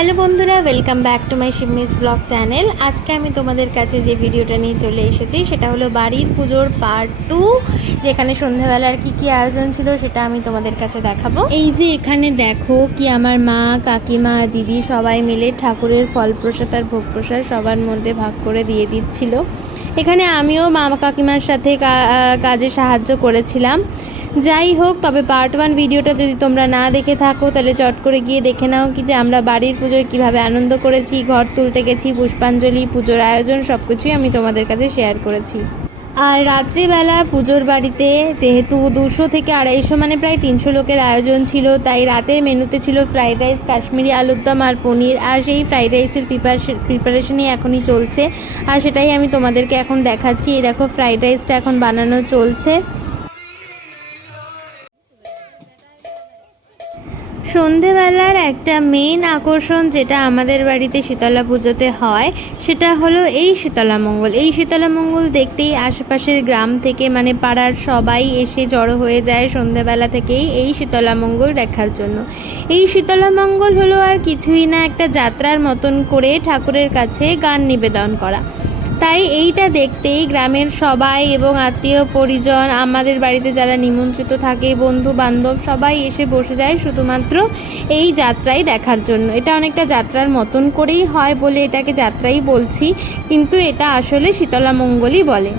Hello বন্ধুরা welcome back to my শিবমিস blog channel আজকে আমি তোমাদের কাছে যে ভিডিওটা নিয়ে চলে এসেছি, সেটা হলো বাড়ির পুজোর পার্ট টু যেখানে সন্ধ্যাবেলার কি কি আয়োজন ছিল সেটা আমি তোমাদের কাছে দেখাবো। এই যে এখানে দেখো কি আমার মা, কাকিমা, দিদি সবাই মিলে ঠাকুরের ফল প্রসাদ আর ভোগ প্রসাদ সবার মধ্যে ভাগ করে দিয়ে দিচ্ছিল। এখানে আমিও মা কাকিমার সাথে কাজে সাহায্য করেছিলাম। যাই হোক, তবে পার্ট ওয়ান ভিডিওটা যদি তোমরা না দেখে থাকো, তাহলে চট করে গিয়ে দেখে নাও কি যে আমরা বাড়ির পুজোয় কীভাবে আনন্দ করেছি, ঘর তুলতে গেছি, পুষ্পাঞ্জলি, পুজোর আয়োজন সব কিছুই আমি তোমাদের কাছে শেয়ার করেছি। আর রাত্রিবেলা পুজোর বাড়িতে যেহেতু দুশো থেকে আড়াইশো মানে প্রায় তিনশো লোকের আয়োজন ছিল, তাই রাতের মেনুতে ছিল ফ্রাইড রাইস কাশ্মীরি আলুর দম আর পনির, আর সেই ফ্রাইড রাইসের প্রিপারেশন প্রিপারেশনই এখনই চলছে। আর সেটাই আমি তোমাদেরকে এখন দেখাচ্ছি। এই দেখো ফ্রাইড রাইসটা এখন বানানো চলছে। সন্ধেবেলার একটা মেন আকর্ষণ যেটা আমাদের বাড়িতে শীতলা পুজোতে হয়, সেটা হলো এই শীতলা মঙ্গল। এই শীতলা মঙ্গল দেখতেই আশেপাশের গ্রাম থেকে মানে পাড়ার সবাই এসে জড়ো হয়ে যায় সন্ধেবেলা থেকেই এই শীতলা মঙ্গল দেখার জন্য। এই শীতলা মঙ্গল হলো আর কিছুই না, একটা যাত্রার মতন করে ঠাকুরের কাছে গান নিবেদন করা। তাই এইটা দেখতেই গ্রামের সবাই এবং আত্মীয় পরিজন, আমাদের বাড়িতে যারা নিমন্ত্রিত থাকে বন্ধু বান্ধব সবাই এসে বসে যায় শুধুমাত্র এই যাত্রাই দেখার জন্য। এটা অনেকটা যাত্রার মতন করেই হয় বলে এটাকে যাত্রাই বলছি, কিন্তু এটা আসলে শীতলা মঙ্গলই বলে।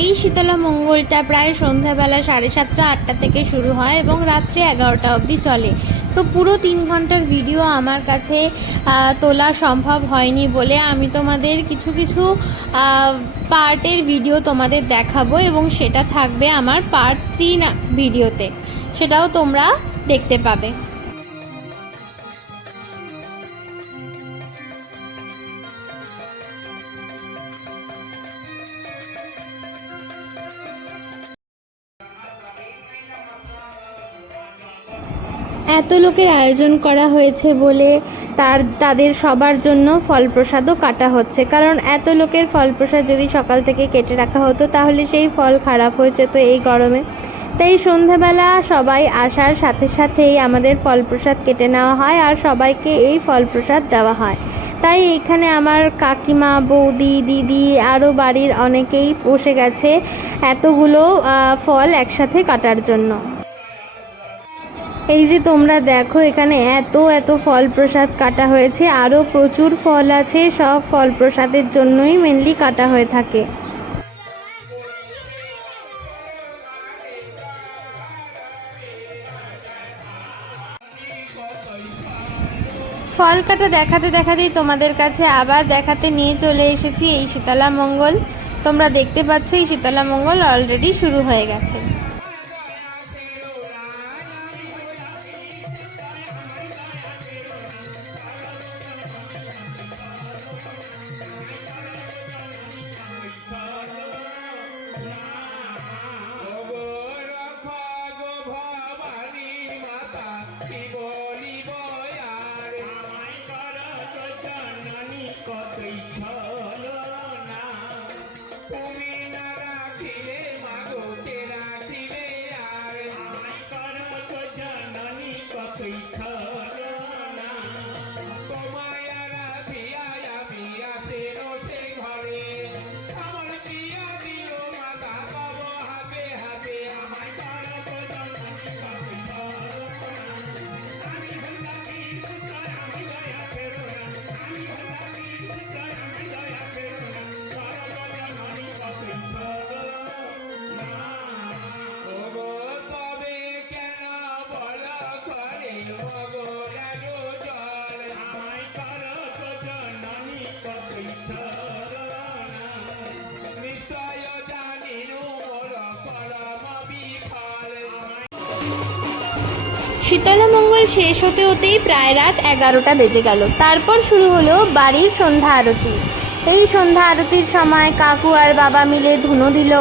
এই শীতলা মঙ্গলটা প্রায় সন্ধ্যাবেলা সাড়ে সাতটা, আটটা থেকে শুরু হয় এবং রাত্রে এগারোটা অবধি চলে। তো পুরো তিন ঘণ্টার ভিডিও আমার কাছে তোলা সম্ভব হয়নি বলে আমি তোমাদের কিছু কিছু পার্টের ভিডিও তোমাদের দেখাবো এবং সেটা থাকবে আমার পার্ট থ্রি না ভিডিওতে সেটাও তোমরা দেখতে পাবে। এত লোকের আয়োজন করা হয়েছে বলে তার, তাদের সবার জন্য ফল প্রসাদও কাটা হচ্ছে। কারণ এত লোকের ফল প্রসাদ যদি সকাল থেকে কেটে রাখা হতো, তাহলে সেই ফল খারাপ হয়ে যেত এই গরমে। তাই সন্ধেবেলা সবাই আসার সাথে সাথেই আমাদের ফল প্রসাদ কেটে নেওয়া হয় আর সবাইকে এই ফল প্রসাদ দেওয়া হয়। তাই এখানে আমার কাকিমা, বৌদি, দিদি আরও বাড়ির অনেকেই বসে গেছে এতগুলো ফল একসাথে কাটার জন্য। এই যে তোমরা দেখো, এখানে এত এত ফল প্রসাদ কাটা হয়েছে। আরও প্রচুর ফল আছে, সব ফল প্রসাদের জন্যই মেনলি কাটা হয়ে থাকে। ফল কাটা দেখাতে দেখাতেই তোমাদের কাছে আবার দেখাতে নিয়ে চলে এসেছি এই শীতলা মঙ্গল। তোমরা দেখতে পাচ্ছ, এই শীতলা মঙ্গল অলরেডি শুরু হয়ে গেছে। শীতলা মঙ্গল শেষ হতে হতেই প্রায় রাত এগারোটা বেজে গেল। তারপর শুরু হলো বাড়ির সন্ধ্যা আরতি। এই সন্ধ্যা আরতির সময় কাকু আর বাবা মিলে ধুনো দিল।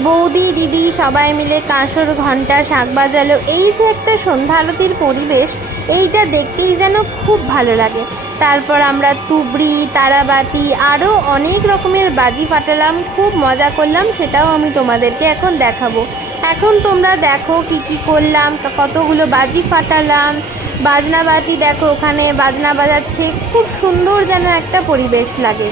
বৌদি, দিদি সবাই মিলে কাঁসর ঘণ্টা শাক বাজালো। এই যে একটা সন্ধ্যা আরতির পরিবেশ, এইটা দেখতেই যেন খুব ভালো লাগে। তারপর আমরা তুবড়ি তারাবাতি আরও অনেক রকমের বাজি ফাটালাম, খুব মজা করলাম, সেটাও আমি তোমাদেরকে এখন দেখাবো। এখন তোমরা দেখো কি কি করলাম কতগুলো বাজি ফাটালাম। বাজনা বাতি দেখো, ওখানে বাজনা বাজাচ্ছে। খুব সুন্দর যেন একটা পরিবেশ লাগে।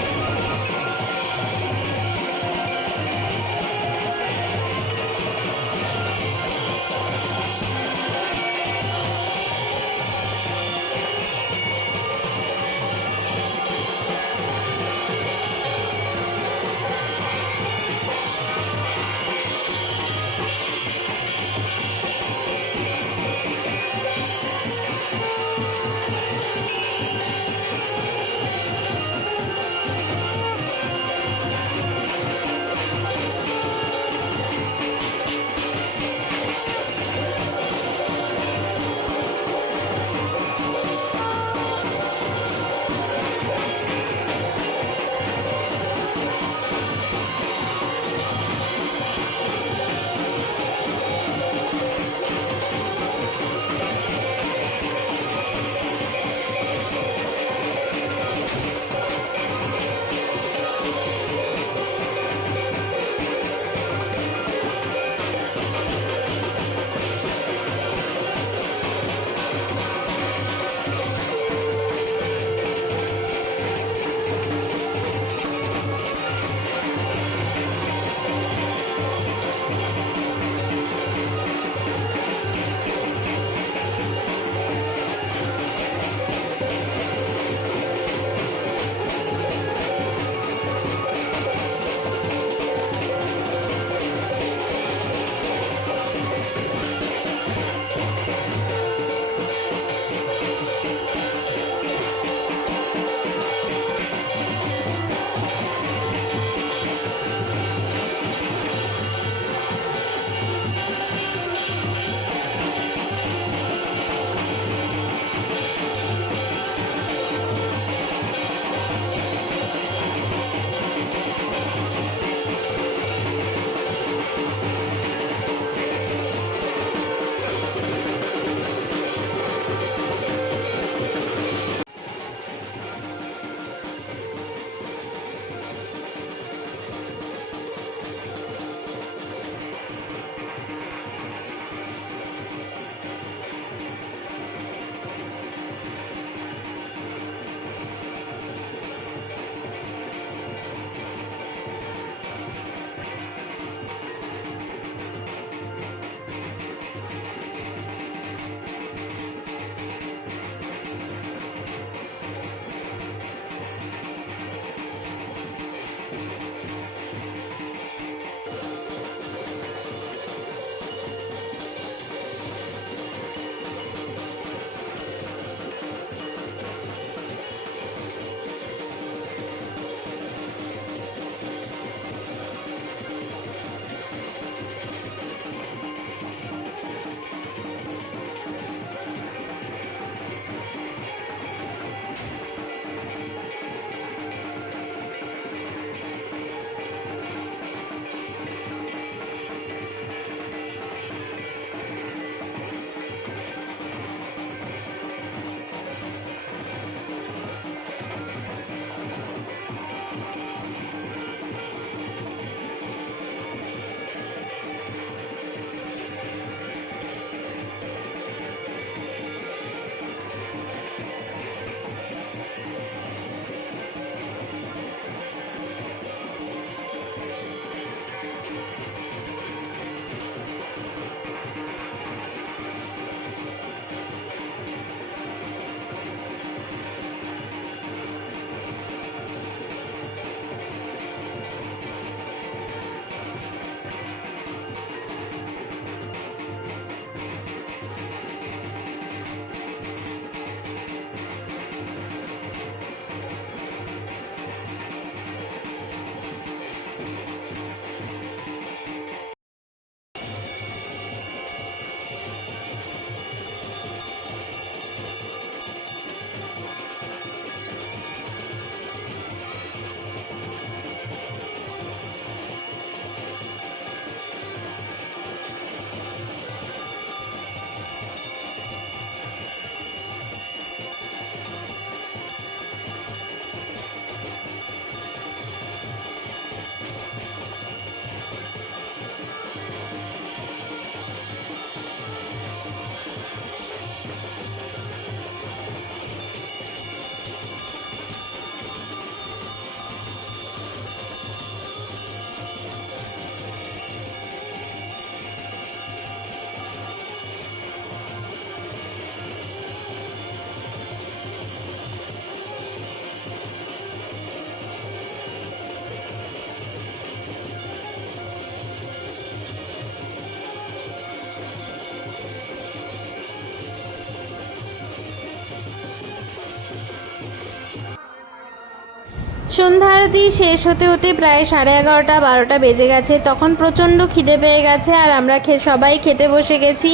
সন্ধ্যা আরতি শেষ হতে হতে প্রায় সাড়ে এগারোটা, বারোটা বেজে গেছে। তখন প্রচণ্ড খিদে পেয়ে গেছে আর আমরা সবাই খেতে বসে গেছি।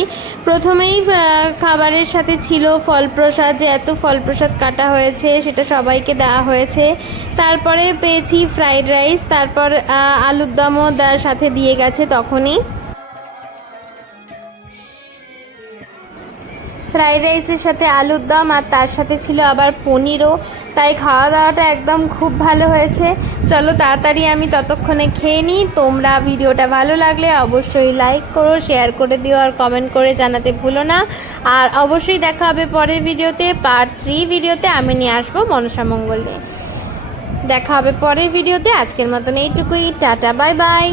প্রথমেই খাবারের সাথে ছিল ফল প্রসাদ যে এত ফল প্রসাদ কাটা হয়েছে সেটা সবাইকে দেওয়া হয়েছে। তারপরে পেয়েছি ফ্রাইড রাইস, তারপর আলুর দমও সাথে দিয়ে গেছে তখনই। ফ্রাইড রাইসের সাথে আলুর দম আর তার সাথে ছিল আবার পনিরও। তাই খাওয়া দাওয়াটা একদম খুব ভালো হয়েছে। চলো তাড়াতাড়ি আমি ততক্ষণে খেয়ে নিই। তোমরা ভিডিওটা ভালো লাগলে অবশ্যই লাইক করো শেয়ার করে দিও আর কমেন্ট করে জানাতে ভুলো না। আর অবশ্যই দেখা হবে পরের ভিডিওতে পার্ট থ্রি ভিডিওতে আমি নিয়ে আসব মনসা মঙ্গল দেখা হবে পরের ভিডিওতে। আজকের মতন এইটুকুই। Tata bye bye